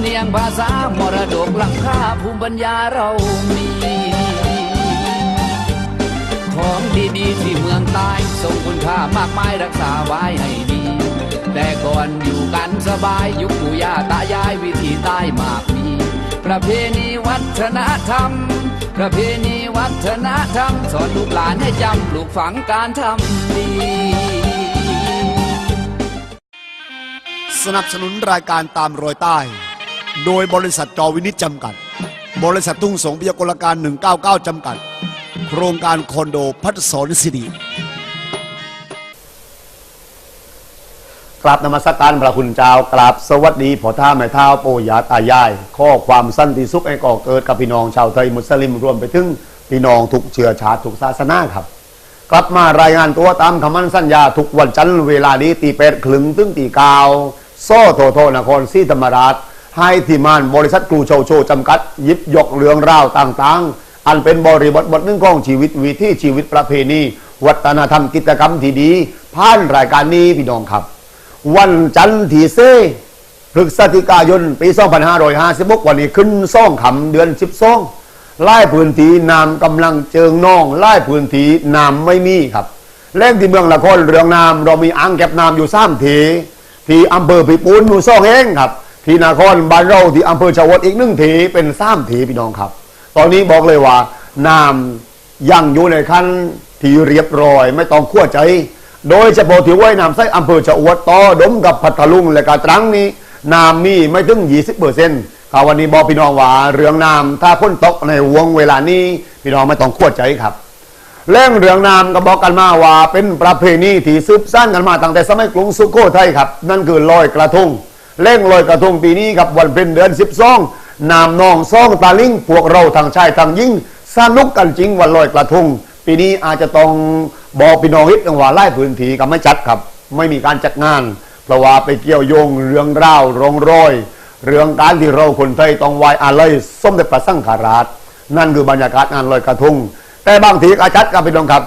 ำเนียงภาษามรดกหลังค่าภูมิปัญญาเรามี ของดีๆที่เมืองใต้ทรงคุณค่ามากมายรักษาไว้ให้ดี แต่ก่อนอยู่กันสบายยุคปู่ย่าตายายวิธีใต้มากมี ประเพณีวัฒนธรรม ประเพณีวัฒนธรรม สอนลูกหลานให้จำปลูกฝังการทำดีสนับสนุนรายการตามรอยใต้ โดยบริษัทจอวินิจจำกัด บริษัททุ่งสงพยากรการ 199 จำกัด โครงการคอนโดพัฒสอนสิริกราบนมัสการพระคุณเจ้ากราบสวัสดีพ่อท่าแม่ท้าโปยาตายาย ข้อความสั้นที่สุขให้ก่อเกิดกับพี่น้องชาวไทยมุสลิมรวมไปถึงพี่น้องทุกเชื้อชาติทุกศาสนาครับ กลับมารายงานตัวตามคำมั่นสัญญาทุกวันจันทร์เวลานี้ตีเป็ดคลึงถึงตีกาวโซ่โทโทนครศรีธรรมราช ให้ที่มานบริษัทกรูโชโชจำกัด ยิบยกเรื่องราวต่างๆ อันเป็นบริบทบทหนึ่งของชีวิตวิถีชีวิตประเพณี วัฒนธรรมกิจกรรมที่ดี ผ่านรายการนี้พี่น้องครับ วันจันทร์ที่เซพฤศจิกายนปี 2556วันนี้ขึ้นซ่องขำเดือน 12ไล่พื้นที่น้ำกำลังเจิงน้องไล่พื้นที่น้ำไม่มีครับแรงที่เมืองละครเรืองน้ำเรามีอ่างเก็บน้ำอยู่สามทีที่อำเภอพิปูนอยู่ซ่องเองครับ ที่นครบ้านเราที่อำเภอชาวดอีกหนึ่งทีเป็นสามทีพี่น้องครับ ตอนนี้บอกเลยว่าน้ำยังอยู่ในขั้นที่เรียบร้อย ไม่ต้องขั้วใจ โดยเฉพาะที่ว่ายน้ำไส้อำเภอชะอวดต่อดมกับพัทลุงและกาตรังนี้น้ำมีไม่ถึง 20เปอร์เซ็นต์ข่าววันนี้บอกพี่น้องว่าเรื่องน้ำถ้าพ้นตกในวงเวลานี้พี่น้องไม่ต้องขั้วใจครับเรื่องเรื่องน้ำก็บอกกันมาว่าเป็นประเพณีที่สืบสานกันมาตั้งแต่สมัยกรุงสุโขทัยครับ นั่นคือลอยกระทง เล่งลอยกระทงปีนี้ครับวันเป็นเดือน12น้ำนองซ่องตาลิงพวกเราทางชายทางยิ่งสนุกกันจริงวันลอยกระทงปีนี้อาจจะต้องบอกพี่น้องฮิตว่าไล่พื้นที่ก็ไม่จัดครับ ไม่มีการจัดงาน เพราะว่าไปเกี่ยวโยงเรื่องราวรองรอย เรื่องการที่เราคนไทยต้องไหวอาลัยสมเด็จพระสังฆราช นั่นคือบรรยากาศงานลอยกระทงแต่บางทีก็จัดกันพี่น้องครับ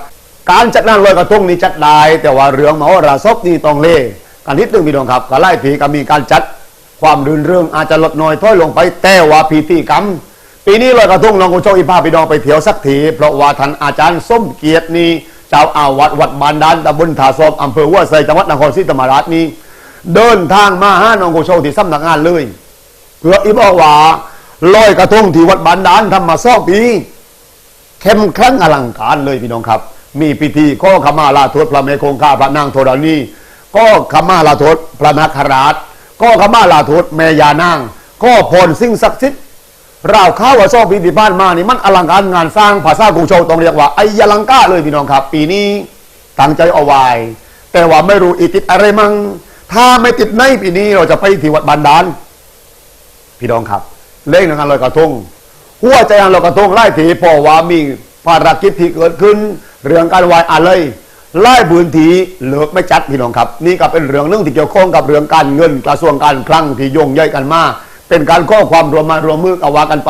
การจัดงานลอยกระทงนี่จัดได้แต่ว่าเรื่องมโหราศพนี่ต้องเล่ กันนิดนึงพี่น้องครับก็ไล่ผีก็มีการจัดความรื่นเรื่องอาจจะลดน้อยถ้อยลงไปแต่ว่าพิธีกรรม ปีนี้ลอยกระทงน้องกุโชคอีพาพี่น้องไปเที่ยวสักทีเพราะว่าท่านอาจารย์ส้มเกียรตินี่เจ้าอาวาสวัดบานดานตำบลถาซอบอำเภอหัว่าไซจังหวัดนครศรีธรรมราชนี้ เดินทางมาห้าน้องกุโชคที่สำนักงานเลยเพื่ออีบอกว่าลอยกระทงที่วัดบานดานทำมาสองปีเข้มข็งอลังการเลยพี่น้องครับ มีพิธีก็ขมาลาโทษพระเมคงคาพระนางโทรานี ก็ขมาลาทษพระนาคราช ก็ขมาลาทษแม่ยานางก็พรสิ่งศักดิ์สิทธิ์เราข้าวซ่องปีที่ผ่านมานี่มันอลังการงานสร้างภาษากูโชว์ต้องเรียกว่าไอยลังกาเลยพี่น้องครับ ปีนี้ตั้งใจเอาไว้แต่ว่าไม่รู้อีติดอะไรมั่งถ้าไม่ติดในปีนี้เราจะไปที่วัดบานดานพี่น้องครับ เล่นงานลอยกระทงหัวใจงานลอยกระทงไล่ถีเพอว่ามีภารกิจที่เกิดขึ้น เรื่องการวายอะไร ไล่บืนทีเลิกไม่จัดพี่น้องครับ นี่ก็เป็นเรื่องหนึงที่เกี่ยวข้องกับเรื่องการเงินกระทรวงการคลังที่โยงใยกันมาเป็นการข้อความรวมมารวมมือกันว่ากันไป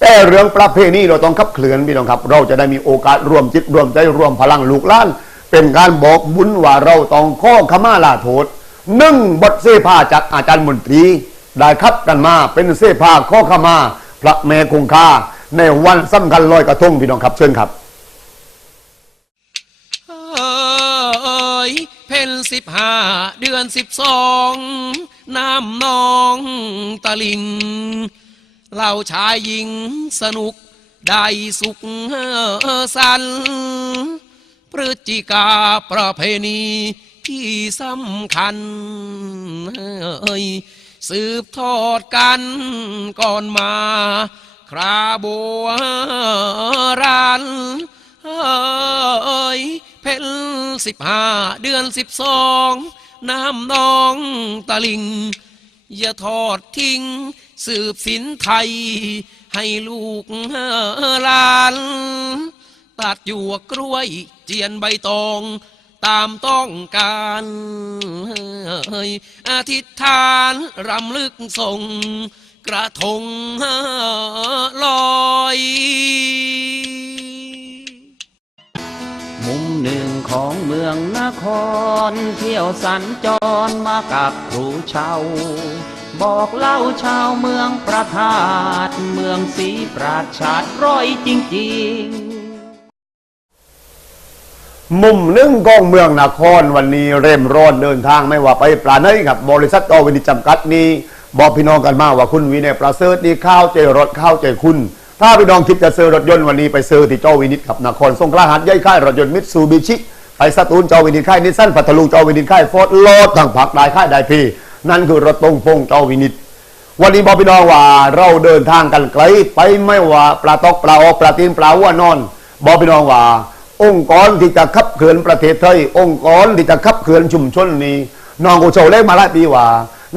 แต่เรื่องประเพณีเราต้องขับเคลื่อนพี่น้องครับ เราจะได้มีโอกาสรวมจิตรวมใจรวมพลังลูกล้าน เป็นการบอกบุญว่าเราต้องข้อขมาลาโทษหนึ่งบทเสภาจากอาจารย์มนตรีได้คับกันมาเป็นเสื้อผ้าข้อขมา พระแม่คงคาในวันสำคัญลอยกระทงพี่น้องครับเชิญครับ อยเพ็ญสิบห้าเดือนสิบสองน้ำนองตะลิงเหล่าชายหญิงสนุกได้สุขสันพฤศจิกาประเพณีที่สำคัญเอ้ยสืบทอดกันก่อนมา คราโบราณเอ้ย เพ็ญสิบห้าเดือนสิบสองน้ำนองตะลิง อย่าทอดทิ้ง สืบสินไทย ให้ลูกหลาน ตัดหยวกกล้วยเจียนใบตองตามต้องการเฮ้ยอธิษฐานรำลึกส่ง กระทงลอย ของเมืองนคร เที่ยวสัญจรมากับครูเชาบอกเล่าชาวเมืองประทาดเมืองสีปราชาดร้อยจริงๆ มุมหนึ่งกองเมืองนครวันนี้เร่มร้อนเดินทางไม่ว่าไปปลาเนยครับ บริษัทอวินิจจำกัดนี้ บอกพี่น้องกันมาว่าคุณวินัยประเสริฐนี่ข้าวใจรถข้าวใจคุณถ้าพี่น้องคิดจะซื้อรถยนต์วันนี้ไปซื้อที่เจ้าวินิจครับนครสงขลาหัดใหญ่ค่ายรถยนต์มิตซูบิชิ ไปสตูลเจ้าวินิจค่ายนิสสันพัทลุงเจ้าวินิจค่ายฟอร์ดโลดทั้งผักได้ค่ายได้พีนั่นคือรถตรงพงเจ้าวินิจวันนี้บอกพี่น้องว่าเราเดินทางกันไกลไปไม่ว่าปลาตอกปลาออกปลาตีนปลาว่านอนบอกพี่น้องว่า องค์กรที่จะขับเคลื่อนประเทศไทยองค์กรที่จะขับเคลื่อนชุมชนนี้น้องกูโชว์เลขมาหลายปีว่า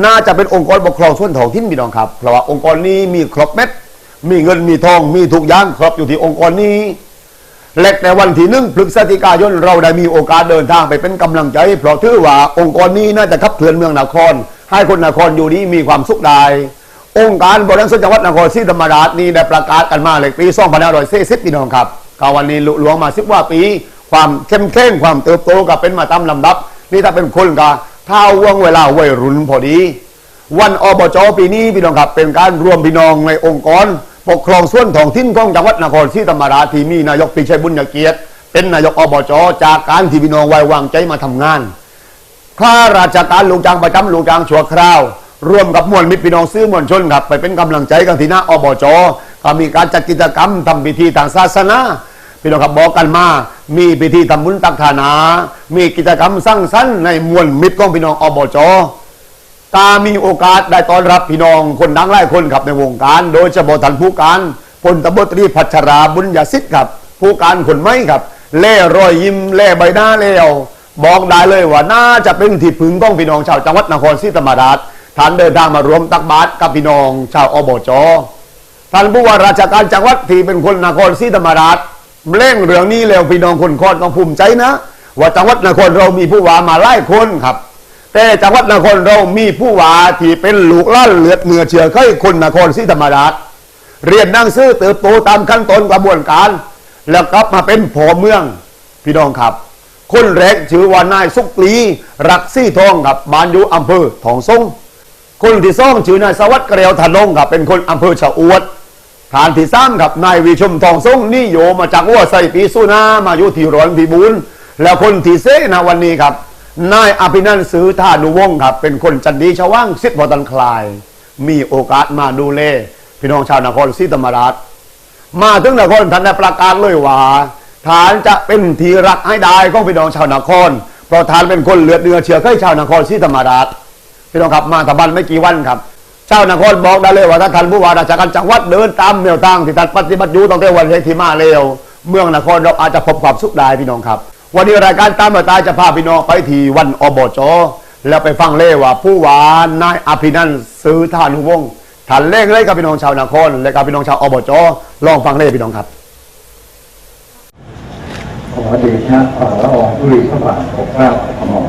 น่าจะเป็นองค์กรปกครองส่วนท้องถิ่นพี่น้องครับเพราะว่าองค์กรนี้มีครบเม็ดมีเงินมีทองมีทุกอย่างครบอยู่ที่องค์กรนี้ และในวันที่หนึ่งพฤศจิกายนเราได้มีโอกาสเดินทางไปเป็นกำลังใจเพราะถือว่าองค์กรนี้น่าจะขับเคลื่อนเมืองนคร ให้คนนครอยู่นี้มีความสุขได้องค์การบริหารส่วนจังหวัดนครศรีธรรมราชนี้ได้ประกาศกันมาเลยปี2540พี่น้องครับก็วันนี้หลวงมาสิบว่าปี ความเข้มแข็งความเติบโตก็เป็นมาตามลำดับ นี่ถ้าเป็นคนก็เท่าว่วงเวลาวัยรุ่นพอดี วันอบจปีนี้พี่น้องครับเป็นการรวมพี่น้องในองค์กร ปกครองส่วนท้องถิ่นของจังหวัดนครศรีธรรมราชที่มีนายกปิชัยบุญญเกียรติ เป็นนายกอบจจากการที่พี่น้องไว้วางใจมาทำงานข้าราชการลูกจ้างประจำลูกจ้างชั่วคราว ร่วมกับมวลมิตรพี่น้องซื้อมวลชนครับ ไปเป็นกำลังใจกันที่หน้าอบจก็มีการจัดกิจกรรมทำพิธีทางศาสนาพี่น้องครับบอกกันมา มีพิธีทำบุญตักฐานา มีกิจกรรมสร้างสรรค์ในมวลมิตรของพี่น้องอบจ ตามีโอกาสได้ต้อนรับพี่น้องคนดังหลายคนครับในวงการ โดยเฉพาะท่านผู้การพลตบตรีพัชราบุญญาสิทธิ์ครับผู้การคนไม่ครับ เล่รอยยิ้มเล่ใบหน้าเลี้ยวบอกได้เลยว่าน่าจะเป็นที่พึงของพี่น้องชาวจังหวัดนครศรีธรรมราชท่านเดินทางมารวมตักบาตรกับพี่น้องชาวอบจท่านผู้ว่าราชการจังหวัดที่เป็นคนนครศรีธรรมราชเร่งเรื่องนี้แล้วพี่น้องคนคอนต้องภูมิใจนะ ว่าจังหวัดนครเรามีผู้ว่ามาหลายคนครับ แต่จังหวัดนครเรามีผู้ว่าที่เป็นลูกล้านเลือดเนื้อเชื้อไขคนนครศรีธรรมราชเรียนนั่งสือเติบโตตามขั้นตอนกระบวนการ แล้วกลับมาเป็นผอเมืองพี่น้องครับ คนแรกชื่อว่านายสุกลีรักซี่ทองครับบ้านอยู่อำเภอทองสงคนที่สองชื่อนายสวัสดิ์เกลียวธนงครับเป็นคนอำเภอชะอวดฐานที่สามครับนายวิชมทองทรงนี่โยมาจากวัวไซปีสุนามาอยู่ที่ร้อนพิบูลแล้วคนที่เซนะวันนี้ครับ นายอภินันท์ซื้อท่านุวงศ์ครับ เป็นคนจันดีชาวว่างสิทธิ์บอตันคลาย มีโอกาสมาดูแลพี่น้องชาวนครศรีธรรมราช มาถึงนครท่านได้ประกาศเลยว่าฐานจะเป็นทีรักให้ได้ของพี่น้องชาวนครเพราะฐานเป็นคนเลือดเนื้อเชื้อไขชาวนครศรีธรรมราชพี่น้องครับมาทบันไม่กี่วันครับเจ้านครบอกได้เลยว่าถ้าท่านผู้ว่าราชการจังหวัดเดินตามแนวทางที่ท่านปฏิบัติอยู่ตั้งแต่วันแรกที่มาเร็ว เมืองนครเราอาจจะพบความสุขได้พี่น้องครับ วันนี้รายการตามมาตาจะพาพี่น้องไปที่วันอบจแล้วไปฟังเล่ว่าผู้ว่านายอภินันท์ซื้อทานุวงศ์ท่านเล่งเลยกับพี่น้องชาวนครและกับพี่น้องชาวอบจลองฟังเล่พี่น้องครับ ขอเดชะฝ่าละอองธุลีพระบาทของเกล้าขมอ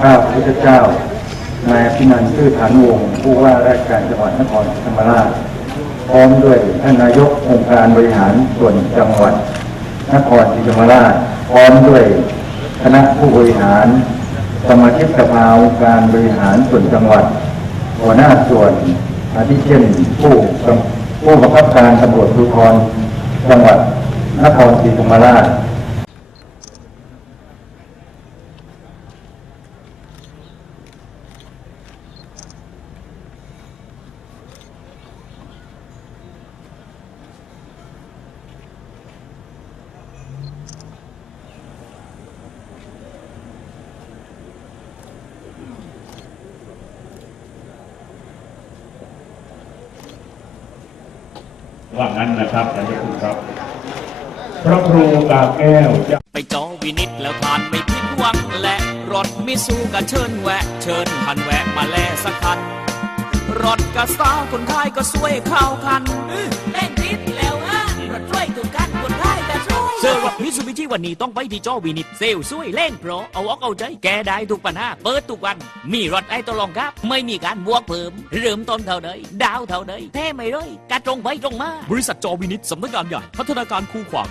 ข้าพระพุทธเจ้านายพินันท์ชื่อฐานวงศ์ผู้ว่าราชการจังหวัดนครศรีธรรมราช พร้อมด้วยท่านนายกองค์การบริหารส่วนจังหวัด นครศรีธรรมราช พร้อมด้วยคณะผู้บริหาร สมาชิกสภาองค์การบริหารส่วนจังหวัด หัวหน้าส่วนอาทิเช่นผู้ผู้บังคับการตำรวจภูธรจังหวัดนครศรีธรรมราช ว่างั้นนะครับนายกครับ พระครูกาแก้วจะไปจอวินิตแล้วผ่านไม่ผิดหวังและรถมิสูก็เชิญแวะ เชิญพันแวะมาแลสักคันรถกระสาวคนไทยก็สวยเข้ากันเล่นนิดแล้วอะรถช่วยถูก เซอร์รับมิซูบิชิวันนี้ต้องไปที่จอวินิตเซลช่วยเล่งเพราะเอาอกเอาใจแกได้ทุกปัญหาเปิดทุกวัน มีรถไอ้ตวลองครับ ไม่มีการบวกเพิ่ม เริ่มต้นเท่าใดดาวเท่าใดแท้ไม่เลยกระตรงไปตรงมา บริษัทจอวินิตสำนักงานใหญ่พัฒนาการคูขวาง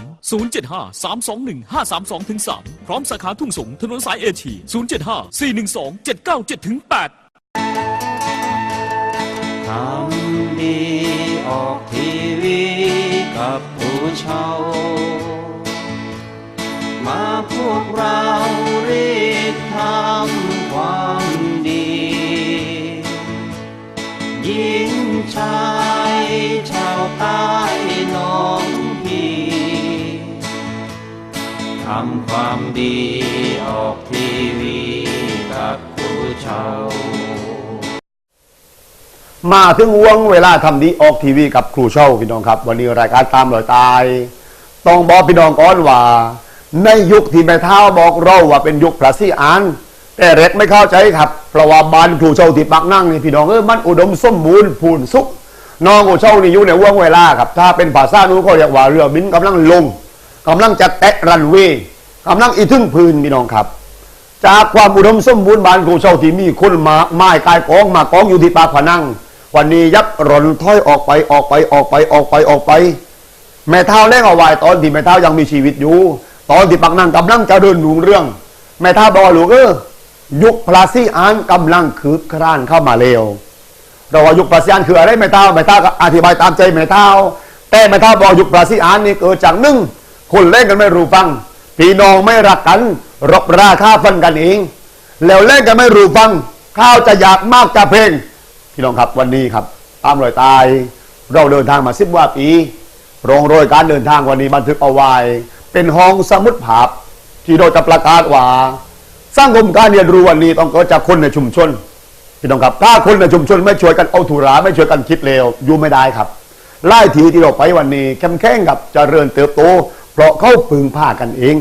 075 321 532 3 พร้อมสาขาทุ่งสงถนนสายเอเชีย075 412 797 8ทำดีออกทีวีกับผู้เช่า มาพวกเรารีบทำความดี ยิงชายชาวใต้น้องพี่ ทำความดีออกทีวีกับผู้เช่ามาถึงวงเวลาทำดีออกทีวีกับครูเช่าพี่น้องครับ วันนี้รายการตามรอยตาย ต้องบอกพี่น้องก่อนว่า ในยุคที่แม่เท้าบอกเราว่าเป็นยุคพระศรีอาน แต่เร็กไม่เข้าใจครับเพราะว่าบ้านครูเช่าที่ปักนั่งนี่พี่น้องเออมันอุดมสมบูรณ์พูนสุขน้องครูเช่านี่อยู่ในวงเวลาครับ ถ้าเป็นภาษานู้นก็เรียกว่าเรือบินกำลังลงกำลังจะแตะรันเวย์กำลังอีทึ่งพื้นพี่น้องครับ จากความอุดมสมบูรณ์บ้านครูเช่าที่มีคนมาไม้กายกองมากองอยู่ที่ปากผนังวันนี้ยับร่นถ้อยออกไปออกไปออกไปออกไปออกไป แม่เท้าเล่งเอาไว้ตอนที่แม่เท้ายังมีชีวิตอยู่ ตอนที่ปักนั่งกำลังจะเดินหนุงเรื่อง แม่ท้าบอกว่าลูกเออยุคพลาซีอานกำลังคืบคร้านเข้ามาเร็ว เราว่ายุคพลาซีอานคืออะไรแม่ท้าแม่ท้าก็อธิบายตามใจแม่ท้าแต่แม่ท้าบอกยุคพลาซีอานนี่เกิดจากหนึ่งคนเล่นกันไม่รู้ฟังพี่น้องไม่รักกันรบราฆ่าฟันกันเอง แล้วเล่นกันไม่รู้ฟังข้าวจะอยากมากจะเพลงพี่น้องครับวันนี้ครับตามรอยตาย เราเดินทางมาสิบว่าปีโรงโรยการเดินทางวันนี้บันทึกเอาไว้ เป็นห้องสมุดภาพ ที่เราจะประกาศว่าสร้างกรมการเรียนรู้วันนี้ต้องเกิดจากคนในชุมชนพี่น้องครับถ้าคนในชุมชนไม่ช่วยกันเอาถุราไม่ช่วยกันคิดเลวอยู่ไม่ได้ครับไล่ทีที่เราไปวันนี้เข้มแข็งกับเจริญเติบโต เพราะเขาพึงผ้ากันเอง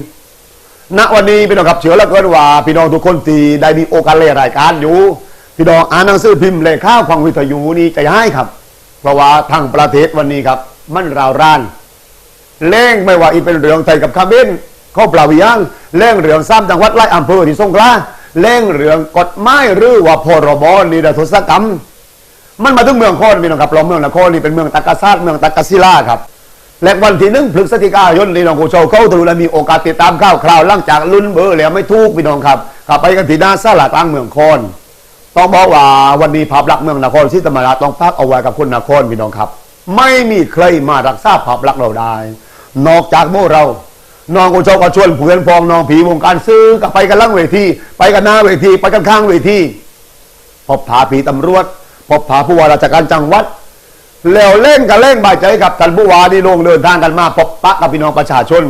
ณวันนี้พี่น้องครับเชื่อแล้วเกินว่า พี่น้องทุกคนที่ได้มีโอกาสเล่รายการอยู่พี่น้องอ่านหนังสือพิมพ์เลยข้าวฟังวิทยุนี่จะให้ครับ เพราะว่าทางประเทศวันนี้ครับ มันราวร้าน เล่งไม่ว่าอีเป็นเรืองไทยกับคาเบนเข้าเปล่าวิยังเล่งเรืองซ้ำจังหวัดไล่อำเภอที่สงขลาเล่งเรืองกฎหมายหรือว่าพรบนิรโทษกรรม มันมาถึงเมืองโคอนพี่น้องครับเราเมืองนครนี่เป็นเมืองตะกะซาดเมืองตะกะศิลาครับและวันที่หนึ่งพฤศจิกายนนี่น้องกูโชว์เข้าถึงและมีโอกาสติดตามข่าวคราวหลังจากลุ้นเบอร์แล้วไม่ถูกพี่น้องครับขับไปกันที่หน้าสลากลางเมืองโคอนต้องบอกว่าวันนี้ภาพลักษณ์เมืองนครศรีธรรมราชต้องพักเอาไว้กับคนนครพี่น้องครับ ไม่มีใครมารักษาภาพลักษณ์เราได้ นอกจากโมเรา น้องกูชว์ก็ชวนเพื่อนพองน้องผีวงการซื้อกับไปกันล่างเวที ไปกันหน้าเวที ไปกันข้างเวที พบผาผีตำรวจ พบผาผู้ว่าราชการจังหวัด แล้วเล่นกันเล่นบายใจกับท่านผู้ว่าที่ลงเดินทางกันมาพบปะกับพี่น้องประชาชน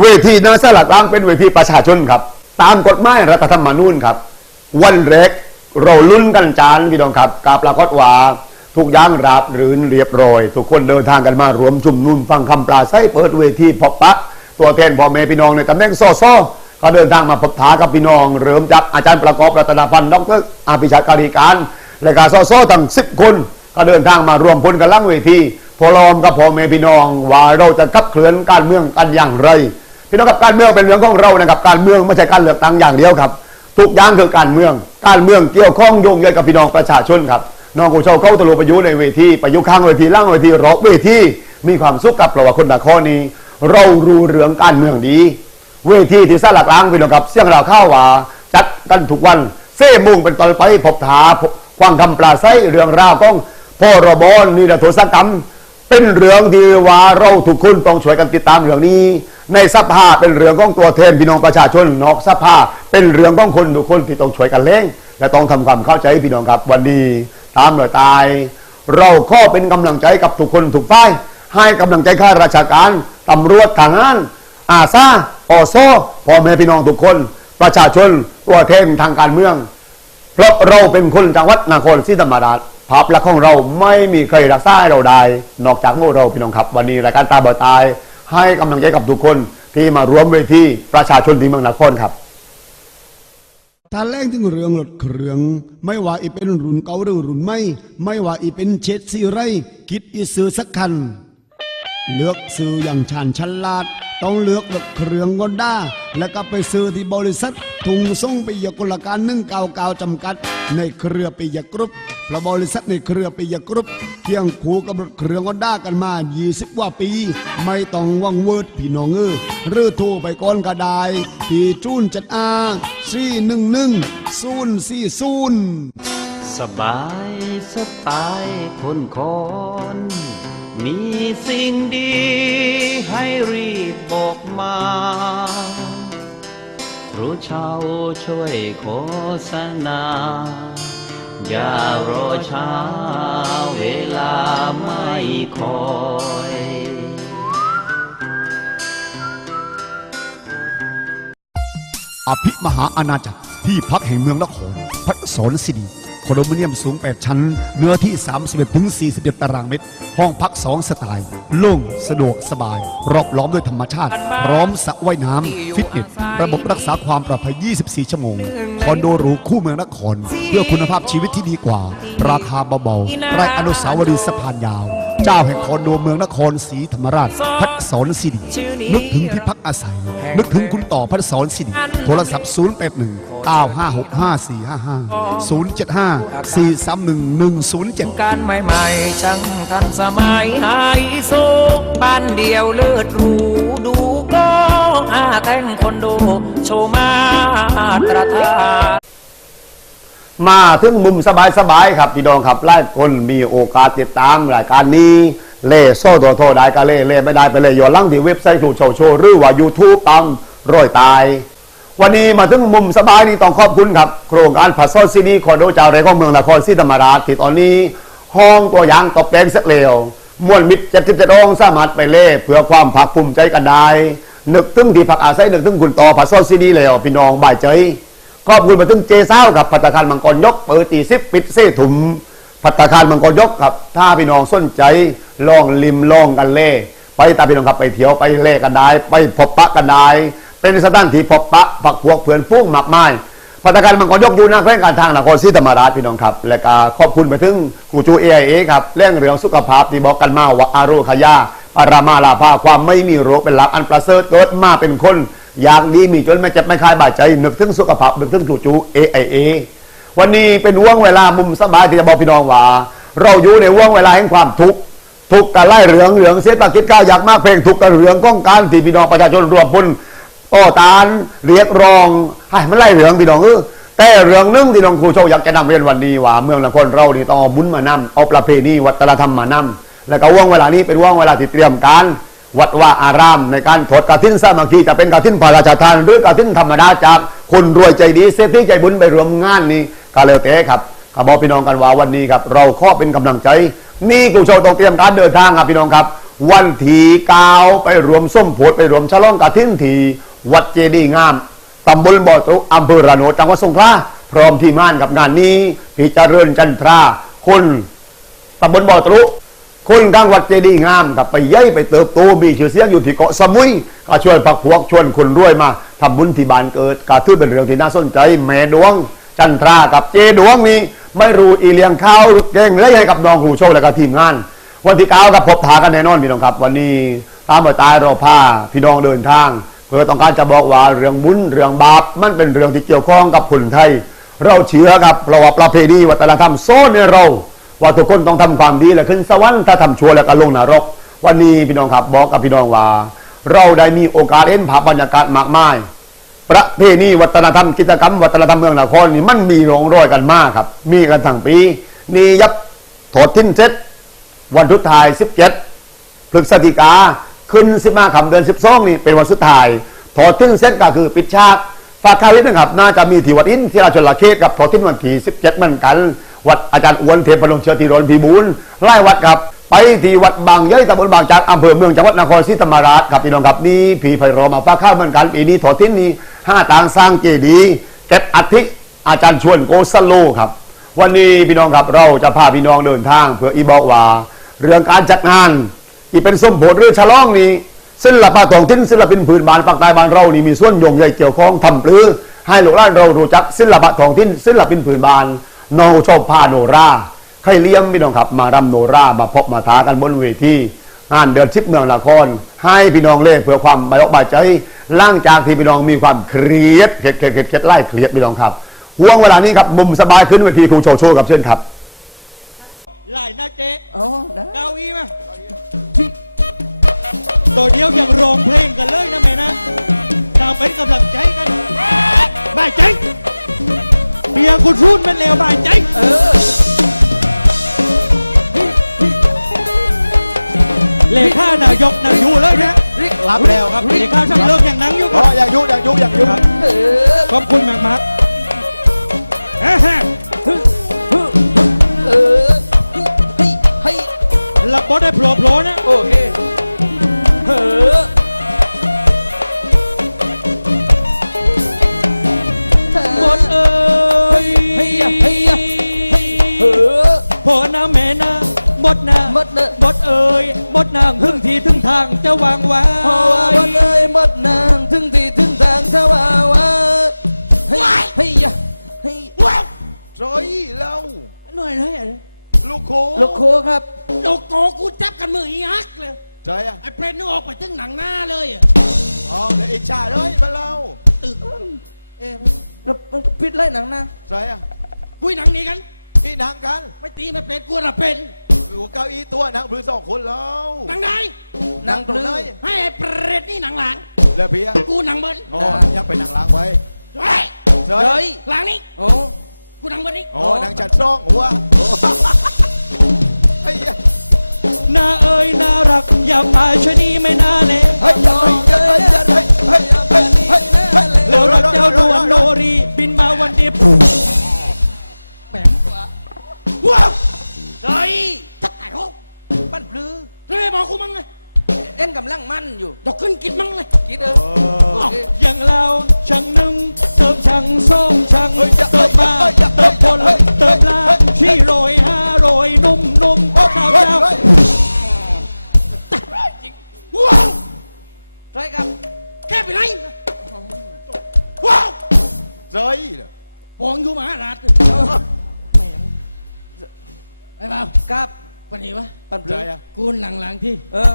เวทีนาสลักลางเป็นเวทีประชาชนครับ ตามกฎหมายรัฐธรรมนูญครับ วันแรกเราลุ้นกันจานพี่น้องครับกาปรากฏว่า ทุกอย่างราบรื่นเรียบร้อยทุกคนเดินทางกันมารวมชุมนุมฟังคำปราศัยเปิดเวทีพบปะ ตัวแทนพ่อแม่พี่น้องในตำแหน่งสอสอก็เดินทางมาพบถากับพี่น้อง เริ่มจากอาจารย์ประกอบรัตนพันธ์ดรอาภิชาติการีการและการสอสอทั้งสิบคน ก็เดินทางมารวมพลกันล่างเวทีพอลอมกับพ่อแม่พี่น้อง ว่าเราจะขับเคลื่อนการเมืองกันอย่างไร พี่น้องกับการเมืองเป็นเรื่องของเรานะครับการเมืองไม่ใช่การเลือกตั้งอย่างเดียวครับทุกอย่างคือการเมือง การเมืองเกี่ยวข้องโยงใยกับพี่น้องประชาชนครับ น้องกูเช่าเข้าตะลุประยุในเวทีประยุข้างเวทีล่างเวทีรอบเวทีมีความสุขกับเพราะว่าคนตะข้อนี้ เรารู้เรื่องการเมืองดี เวทีที่สลักล้างพี่น้องครับเสียงเราเข้าว่าจัดกันทุกวันเซ่มุ่งเป็นตอนไปพบถาควางคำปลาไส้เรื่องราวของพ่อรบอนิรโทษกรรม เป็นเรื่องที่ว่าเราทุกคนต้องช่วยกันติดตามเรื่องนี้ ในสภาเป็นเรื่องของตัวแทนพี่น้องประชาชนนอกสภาเป็นเรื่องของคนทุกคนที่ต้องช่วยกันเล่งและต้องทำความเข้าใจพี่น้องครับวันนี้ ตามหน่วยตาย เราข้อเป็นกำลังใจกับทุกคนทุกฝ่ายให้กำลังใจข้าราชการตำรวจทหารอาซาออโซพ่อแม่พี่น้องทุกคน ประชาชนตัวแทนทางการเมือง เพราะเราเป็นคนจังหวัดนครศรีธรรมราชภาพลักษณ์ของเราไม่มีใครรักษาเราได้นอกจากพวกเราพี่น้องครับ วันนี้รายการตาบอดตาย ให้กำลังใจกับทุกคนที่มาร่วมเวทีประชาชนที่เมืองนครครับ ถ้าแรงถึงเรื่องรถเครื่องไม่ว่าอีเป็นรุ่นเก่าหรือรุ่นใหม่ไม่ว่าอีเป็นเช็ดซีไรคิดอีซื้อสักคัน เลือกซื้ออย่างชาญฉลาด ต้องเลือกรถเครื่องกอนด้าแล้วก็ไปซื้อที่บริษัทถุงส่งปิยกุลการนึ่งเกาเกาจำกัด ในเครือปิยกรุ๊ปพระบริษัทในเครือปิยกรุ๊ปเที่ยงคูกับรถเครื่องกอนด้ากันมา 20 กว่าปี ไม่ต้องวังเวิร์ดพี่น้องเออหรือโทรไปก่อนก็ได้ที่จูนจัดอาสี่หนึ่งหนึ่งศูนย์สี่ศูนย์สบายสไตล์คนคอน มีสิ่งดีให้รีบบอกมา รู้เช่าช่วยโฆษณา อย่ารอช้าเวลาไม่คอยอภิมหาอาณาจักรที่พักแห่งเมืองนครพระสนสิริ คอนโดมิเนียมสูง 8 ชั้น เนื้อที่ 31ถึง41 ตารางเมตร ห้องพัก 2 สไตล์โล่งสะดวกสบาย รอบล้อมด้วยธรรมชาติ พร้อมสระว่ายน้ำ ฟิตเนส ระบบรักษาความปลอดภัย 24 ชั่วโมง คอนโดหรูคู่เมืองนคร เพื่อคุณภาพชีวิตที่ดีกว่า ราคาเบาๆใกล้อนุสาวรีย์สะพานยาว เจ้าแห่งคอนโดเมืองนครศรีธรรมราช พัดสอนสิรินึกถึงที่พักอาศัย นึกถึงคุณต่อพัดสอนสิริโทรศัพท์ 081 956 5455 075 431 การใหม่ๆช่างทันสมัยไฮโซบ้านเดียวเลิศหรูดูก็อาแต่งคอนโดโชว์มาตรฐานมาถึงมุมสบายๆครับพี่น้องครับหลายคนมีโอกาสติดตามรายการนี้เล่โซ่ตัวโทได้ก็เล่เล่ไม่ได้ไปเลยย้อนลังที่เว็บไซต์ครูโชว์โชว์หรือว่า YouTube ตามร้อยตาย วันนี้มาถึงมุมสบายนี่ต้องขอบคุณครับ โครงการผัดซอสซีดีคอนโดเจ้าเรของเมืองนครศรีธรรมราชที่ตอนนี้ห้องตัวอย่างตกแต่งสร็จแล้วมวลมิตร77องสามารถไปเล่เพื่อความภาคภูมิใจกันได้นึกถึงที่พักอาศัยนึกถึงคุณต่อผัดซอสซีดีแล้วพี่น้องบ่ายใจขอบคุณมาถึงเจเซ้ากับพัตตาคารมังกรยกเปิดตีซิปปิดเส้ถุมพัตตาคารมังกรยกครับ ถ้าพี่น้องสนใจลองลิมลองกันเล่ ไปตาพี่น้องครับไปเที่ยวไปเล่กันได้ ไปพบปะกันได้ เป็นสถานที่พบปะผักพวกเพื่อนฟุ้งมากมายพัตตาคารมังกรยกยูน้าแขวงการทางนครศรีธรรมราชพี่น้องครับ และก็ขอบคุณไปถึงกูจูเอไอเอครับเรื่องเรื่องสุขภาพที่บอกกันมาว่าอาโรคยาปารามาลาภาความไม่มีโรคเป็นหลักอันประเสริฐเกิดมาเป็นคนอยากดีมีจนไม่เจ็บไม่คลายบาดใจนึกถึงสุขภาพนึกถึงจูจูเอไอเอวันนี้เป็นว่วงเวลามุมสบายที่จะบอกพี่น้องว่า เราอยู่ในว่วงเวลาแห่งความทุกข์ทุกข์กันไล่เหลืองเหลืองเสียปากคิดก้าวอยากมากเพลงทุกข์กันเหลืองก้องการที่พี่น้องประชาชนรวมพล โอ้ตานเรียกร้องให้มันไล่เหลืองพี่น้องเออแต่เรื่องนึงที่น้องครูโชว์อยากจะนำเรียนวันนี้ว่า เมืองนครเรานี่ต้องเอาบุญมานำเอาประเพณีวัฒนธรรมมานำแล้วก็ว่วงเวลานี้เป็นว่วงเวลาที่เตรียมการวัดว่าอารามในการถดกระถินสามัคคีจะเป็นกระถินพระราชทานหรือกระถินธรรมดาจากคนรวยใจดีเศรษฐีใจบุญไปรวมงานนี้ก็เลยเตะครับขบอกพี่น้องกันว่าวันนี้ครับ เราขอเป็นกำลังใจ นี่กูโชว์ต้องเตรียมการเดินทางครับพี่น้องครับ วันที่เก้าไปรวมส้มโพดไปรวมฉลองกระถินที วัดเจดีย์งามตำบลบ่อตรุอำเภอระโนดจังหวัดสงขลาพร้อมทีม่านกับงานนี้พี่เจริญจันทราคนตำบลบ่อตรุคนกลางวัดเจดีย์งามกับไปย่อยไปเติบโตมีชื่อเสียงอยู่ที่เกาะสมุยก็ชวนพักพวกชวนคนรวยมาทำบุญที่บ้านเกิดก็ถือเป็นเรื่องที่น่าสนใจ แม่ดวง จันทรากับเจดวงนี่ไม่รู้อีเลียงข้าวเก่งและให้กับน้องหูโชคและก็ทีมงาน วันที่เก้ากับพบทากันแน่นอนพี่น้องครับ วันนี้ตามมาตายเราผ้าพี่น้องเดินทาง เพื่อต้องการจะบอกว่าเรื่องบุญเรื่องบาปมันเป็นเรื่องที่เกี่ยวข้องกับคนไทย เราเชื่อครับเพราะว่าประเพณีวัฒนธรรมโซนในเรา ว่าทุกคนต้องทำความดีและขึ้นสวรรค์ถ้าทำชั่วแล้วก็ลงนรก วันนี้พี่น้องครับบอกกับพี่น้องว่า เราได้มีโอกาสเห็นภาพบรรยากาศมากมาย ประเพณีวัฒนธรรมกิจกรรม วัฒนธรรมเมืองนครนี่มันมีรองรอยกันมากครับ มีกันทั้งปีนี่ยับโถดทิ้นเซ็ตวันทุดท้าย17พฤศจิกา ขึ้น15คำเดือน12นี่เป็นวันสุดท้ายโถดทิ้นเซ็ตก็คือปิดฉากฝากข่าวนิดนึงครับน่าจะมีที่วัดอินที่ราชลเขตกับโถดทิ้นวันที่17เหมือนกัน วัดอาจารย์อ้วนเทพนมเชื้อตีรนพีบูลไล่วัดครับไปที่วัดบางเย้ยตำบลบางจากอำเภอเมืองจังหวัดนครศรีธรรมราชครับพี่น้องครับนี่ผีไพโรมาฟ้าข้าวเหมือนกันปีนี้ถอดทิ้นนี้ห้าต่างสร้างเจดีย์เก็บอัฐิอาจารย์ชวนโกสโลครับ วันนี้พี่น้องครับเราจะพาพี่น้องเดินทาง เพื่ออีบอกว่า เรื่องการจัดงาน ที่เป็นสมโพธิหรือฉลองนี้ศิลปะท้องถิ่นศิลปินพื้นบ้านภาคใต้บ้านเรานี่มีส่วนโยงใหญ่เกี่ยวข้องทำปลือ ให้ลูกหลานเรารู้จักศิลปะท้องถิ่นศิลปินพื้นบ้านโนชอบพาโนราใครเลี้ยงพี่น้องครับมารำโนรามาพบมาท้ากันบนเวทีงานเดือนชิปเมืองนครให้พี่น้องเล่เพื่อความบายอกบายใจล่างจากที่พี่น้องมีความเครียดเครียดเครียดเครียดเครียดไล่เครียดพี่น้องครับห่วงเวลานี้ครับมุมสบายขึ้นเวทีครูโชว์โชว์กับเช่นครับไล่นะเจ๊อ๋อได้เก้าอี้มา ตัวเดียวอย่างร้องเพลงกันเลยนะแม่นะนำเป็นกำลังใจกันบายใจเบียร์คุณพูดมันแล้วบายใจเออเลขานายกนั่งอยู่เลยนะรับแล้วครับเลขาช่างเลิกอย่างนั่งอยู่อ๋ก่ออนอยากยุอยากยุอยากยุเออขอบคุณมากมากๆอ่าฮะเออเฮ้ยเฮ้ยหลับบอสได้โผล่โผล่ๆนะ โอเค เออหมดเอ้ยเฮ้ยเฮ้ยเฮ้ยเออพอนะแม่นะหมดนะหมดเนอะหมดเอ้ยหมดนางถึงทีถึงทางจะวางไว้พอว่าหมดเลยหมดนางถึงที่ถึงทางจะว่าว่าเฮ้ยเฮ้ยเฮ้ยจอยแล้วหน่อยเลยอะไรลูกโคลูกโคครับ ลูกโกกูจับกันมือยักเลย จอยอะไอ้เพลนนึกออกไปถึงหนังหน้าเลยอะอ๋อเดี๋ยวอีกชาเลยมาเล่าเอ๊ะแล้วมันพิษไล่หนังนะจอยอะคุยหนังนี้กันนี่นางกันไม่ตีไม่เป็นกูน่ะเป็นอยู่เก้าอี้ตัวนางพื้นสองคนแล้วหนังไหนหนังตรงปลื้ไหนมให้ไอ้เปรตนี่หนังหลัง แล้วพี่อะกูหนังเบิ้ลอ๋อยังเป็นนางล้างไว้เฮ้ยจอยเฮ้ยหลังนี้โอ้ กูหนังเบิ้ลนี่ อ๋อนางจัดซ่องหัวโอ้ ไอ้ยะ น้าเอ้ยน่ารัก อย่าพาชะนีไม่น่าเลยแล้วรักเจ้าดวงโนรีบินมาวันเดียวปุ๊บแหมว้าวเฮ้ยจะตายหรอปั้นพลือเลยบอกกูมั้งไง เอ็นกำลังมั่นอยู่ยกขึ้นกินมั้งเลยคิดเออโอเคอย่างเราช่างหนึ่งเติมช่างสองช่างเติมมาเติมพลเติมลาที่โรยห้าโรยนุ่มนุ่มข้าวเจ้าว้าวใช่ครับแค่ไปไหนว้าวจอยปองอยู่มหาราชแม่งไอ้เปล่าครับปนีวะปั้นปจลื้อมยอะกูหนังหลังที่เออ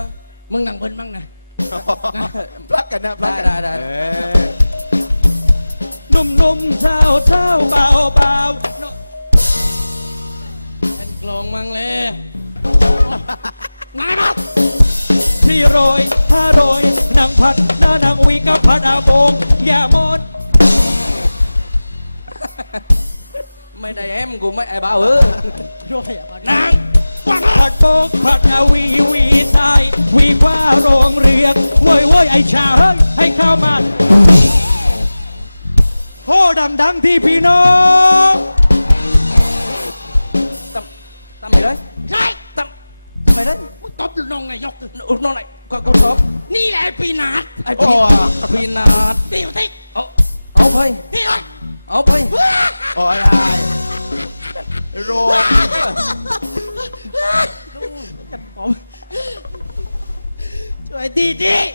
มึงหนังเบิ้ลบ้างนะพลักกันนะพลักกันได้ได้ได้เอ้ยนุ่มๆเช้าเช้าเบาเบาเป็นกลองมังเลยนายมาที่โรยถ้าโรยนางพัดหน้านางวีกับพัดอาโบงอย่ามอนไม่ได้แอมกูไม่ไอ้บ้าเออด้วยนาง ผัดโบกผัดอาวีวีไทยวีกว่าโรงเรียงเว้ยเว้ยไอชาเฮ้ยให้เข้ามาโหดังๆที่พี่น้องทำทำไมเลยใช่ทำทำไมเลยมึงตบลูกน้องนายกอุดน้องไหนก็กูตบนี่แหละไอ้ปีนาดไอ้พี่พี่นาดตีอยู่ที่เอาเอาไปนี่เลยเอาไปโอ้ยไอ้โรยช่วยดีดีนาง Cánh bóng Cho mày đi đi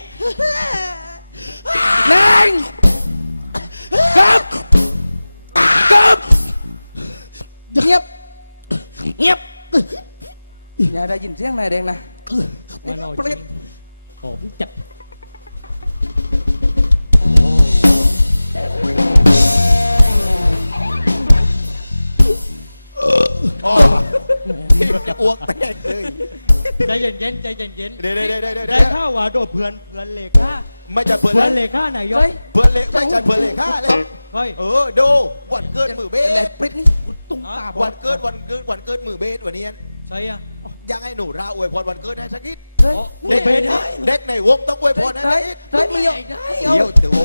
Lên Cấm Cấm Nghiệp Nghiệp Nhà ra dìm riêng này đèn nè Mày nói chuyện Ổn chặt, Oh. งนายแดงนะมันเอาเปรี้ยผมจัดจะอ้วกแตกเลย ใจเย็นเย็นๆใจเย็นเย็นๆเดี๋ยวเดี๋ยวเดี๋ยวเดี๋ยวได้ข้าวว่าโดดเพื่อนเพื่อนเลขาไม่จะเพื่อนเพื่อนเลเลยขานายกเฮ้ย เพื่อนเล็กไม่ใช่เพื่อนเล็กห้าเลยเฮ้ย เออดูวันเกิดมือเบสแหลสปริ๊ดนี่ตุ้งตาบอวันเกิดวันเกิดวันเกิดมือเบสวันนี้ใช่อะยังให้หนูราอวยพรวันเกิดให้สักนิดเฮ้ยเด็กเบสเด็กในวงต้องอวยพรให้เฮ้สัยกนิดเฮ้ยไม่ยอมเดี๋ยวตัวโ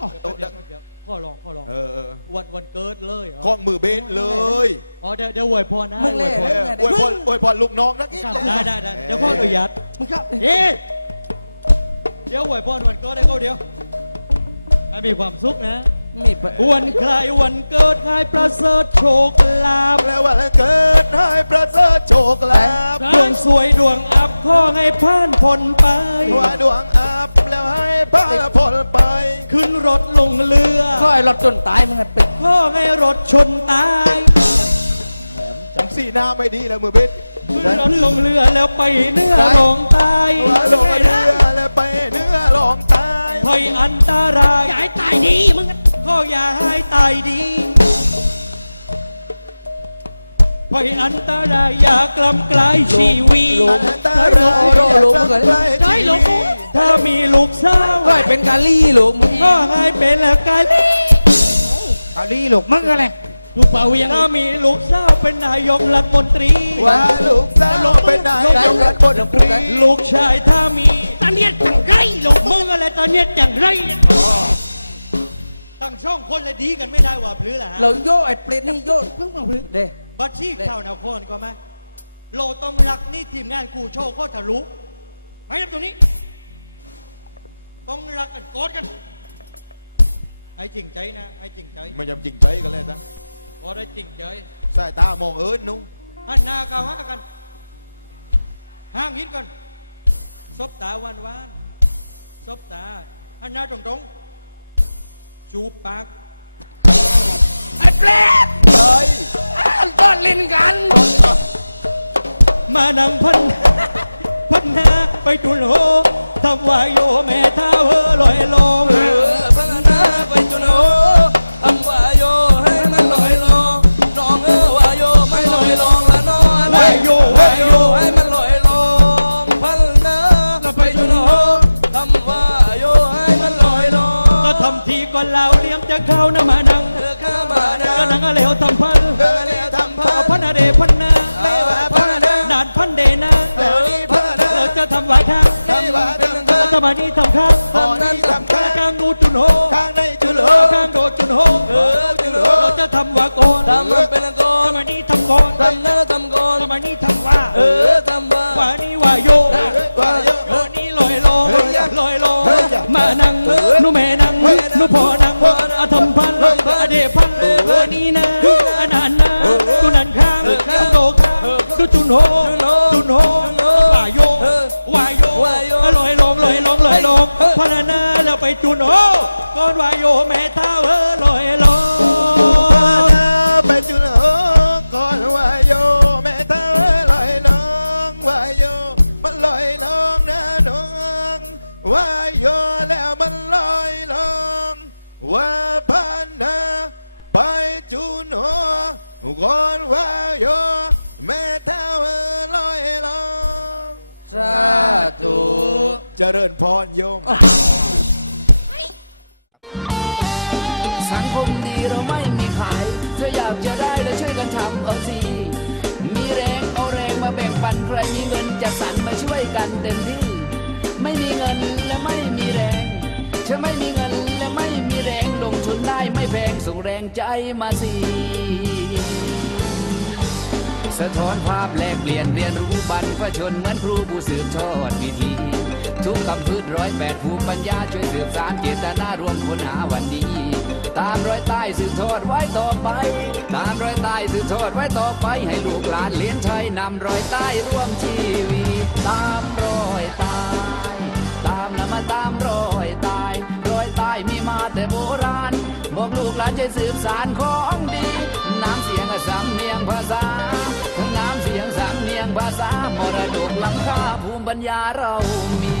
อ้เดี๋ยวเดี๋ยวเดี๋ยว ข้อลองข้อลอง เออเออวันวันเกิดเลยเหรอของมือเบสเลยอ๋อเดี๋ยวเดี๋ยวอวยพรนะมึงอเล่วยพเอรออวยพรอวยพรลูกน้องสักนิดได้ได้ได้เดี๋ยวพ่ออนุญาตมึงครับเอ๊ะเดี๋ยวอวยพรวันเกิดได้เขาเดียวให้มีความสุขนะมีปะวันคล้ายวันเกิดให้ประเสริฐโชคลาภแล้ววันเกิดให้ประเสริฐโชคลาภดวงสวยดวงอับขอให้ผ่านพ้นไปว่าดวงอับแล้วให้ พาพลไป ขึ้นรถลงเรือก็ไอ้รถจนตายมึงเป็นขอให้รถชนตายจังสีหน้าไม่ดีแล้วมือเบสขึ้นรถลงเรือแล้วไปเนื้อลงต้ว่าลงเรือแล้วไปเนื้อลองตายภัยอันตรายอย่าให้ตายดีมึงก็ออย่าให้ตายดีภัยอันตรายอย่ากลำกลายชีวิตอันตรายอย่าทำลายชีวิต ถ้ามีลูกสาวก็ให้เป็นกาลี่ลูกมึงก็ให้เป็นละกาลีกาลี่ลูกมึงอะไรลูกเป่าเวียงถ้ามีลูกสาวเป็นนายกรัฐมนตรีว่าลูกสาวเป็นนายกรัฐมนตรีลูกชายถ้ามีตาเนียดจังไรลูกมึงอะไรตาเนียดจังไรตั้งช่องคนเลยดีกันไม่ได้ว่าพลื้อละฮะเราโยไอ้เปรตนี่โยเพิ่งมาพึ่งเด้บัตชีข่าวนครก็ไหมโลต้องรักนี่ทีมงานกูโชว์ข้อทะลุมายับตรงนี้ ต้องรักกันกอดกันให้จริงใจนะให้จริงใจไม่ยำจริงใจกันเลยนะพอได้จริงใจสายตามองเอิญนุ่งหันหน้าก้าวหากันห้างฮิตกันซบตาหวานหวานๆซบตาหันหน้าตรงตรงๆจูบปากไอ้เปรตเฮ้ยก้อนลิ้นกัน มานังพัน พันหน้าไปจุลโหทำวายโยแม่ท้าเฮอลอยลงพัฒนาไปจนโอทำวายโยให้มันลอยลองน้องเออวายโยไม่ลอยลองละน้องวายโยวายโยให้มันลอยลองพัฒนาไปจนโอทำวายโยให้มันลอยลองก็ทำทีก่อนเราเลี้ยมจะเข้านะมานังเธอข้ามานะก็นังอะเลวทำพันเธอแล้วทำพัเอานพันอะเดพันนาไม่ว่า มานี่ทำข้างทำนั้นทำข้างข้างนูจุนโหข้างในจุลโหข้างโดดจุนโหเออจุลโหเราจะทำว่าโกนทำมันเป็นกอนทำมานี่ทำก่อนทำนั้นทำก่อนทำมานี่ทำว่าเออทำว่าว่านี่ว่าโยว่าเยอะโยนี่ลอยลองเฮ้ยอย่าลอยลองเฮ้ยอย่ามานังนูแม่นังเฮ้ยนูพ่อนังเฮ้ยอาทำพันเฮ้ยอาเดพันว่านี่นะอานันนะตุนันข้างตุโตข้างตุจุนโห พนานาแล้วไปจุนโอก่อนวายโยแม่เท้าเออลอยลอย เจริญพรโยม สังคมดีเราไม่มีขายถ้าอยากจะได้แล้วช่วยกันทำเอาสิมีแรงเอาแรงมาแบ่งปันใครมีเงินจัดสรรมาช่วยกันเต็มที่ ไม่มีเงินและไม่มีแรงฉันไม่มีเงินและไม่มีแรงลงทุนได้ไม่แพงส่งแรงใจมาสิ สะท้อนภาพแลกเปลี่ยนเรียนรู้บรรพชนเหมือนครูผู้สืบทอดวิธีทุกคำพืชร้อยแปดภูมิปัญญาช่วยสืบสารเจตนารวมคนหาวันดีตามรอยใต้สืบทอดไว้ต่อไป ตามรอยใต้สืบทอดไว้ต่อไปให้ลูกหลานเลี้ยนชัยนำรอยใต้ร่วมชีวิตตามรอยใต้ตามนะมาตามรอยใต้รอยใต้มีมาแต่โบราณบอกลูกหลานใจสืบสารของดีน้ำเสียงสำเนียงภาษา ยงภาษามรดกล้ำค่าภูมิปัญญาเรามี